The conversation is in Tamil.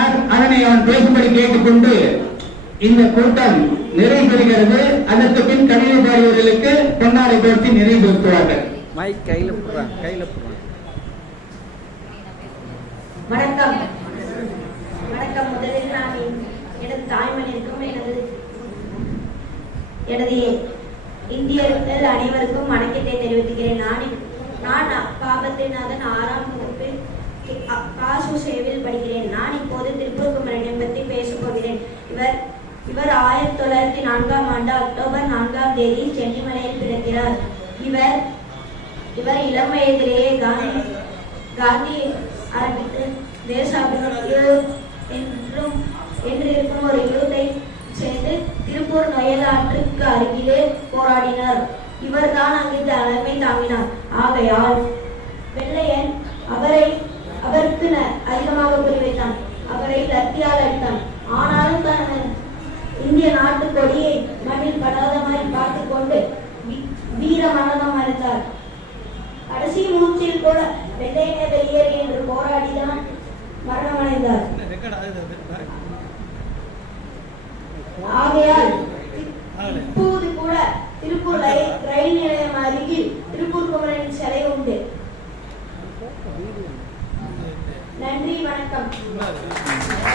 பேசினார் அதனை அவன் பேசும்படி கேட்டுக்கொண்டு இந்த கூட்டம் நிறைவு பெறுகிறது அதற்கு பின் கவிதை பாடியவர்களுக்கு பொன்னாடை போர்த்தி நிறைவு பெறுத்துவார்கள் மைக் கையில போடுறாங்க கையில போடுறாங்க வணக்கம். வணக்கம். முதலில் நான் என்- எனது தாய்மொழிக்கும் எனது எனது இந்தியர்கள் அனைவருக்கும் வணக்கத்தை தெரிவித்துக்கிறேன். நான் நான் பாபத்திநாதன் ஆறாம் வகுப்பில் கி- சேவில் படிக்கிறேன் நான் இப்போது திருப்பூர் குமரனை பற்றி பேசப் போகிறேன். இவர் இவர் ஆயிரத்தி தொள்ளாயிரத்தி நான்காம் ஆண்டு அக்டோபர் நான்காம் தேதி சென்னிமலையில் பிறக்கிறார். இவர் இவர் இளம் வயதிலேயே காந்தி காந்தி ஆரம்பித்து தேசாபிமானிகள் என்றும் என்று இருக்கும் ஒரு யூத்தை சேர்ந்து திருப்பூர் நொயல் ஆற்றுக்கு அருகிலே போராடினார். இவர்தான் அங்கு தலைமை தாங்கினார். ஆகையால் வெள்ளையன் அவரை அவருக்கு ந- வைத்தான் அவரை லத்தியால் அடித்தான் ஆனாலும் தன் இந்திய நாட்டு கொடியை மண்ணில் படாதமாய் பார்த்து கொண்டு வீர மரணம் அடைந்தார். கடைசி மூச்சில் கூட வெள்ளையனே வெளியேறு என்று போராடிதான் மரணமடைந்தார். 更。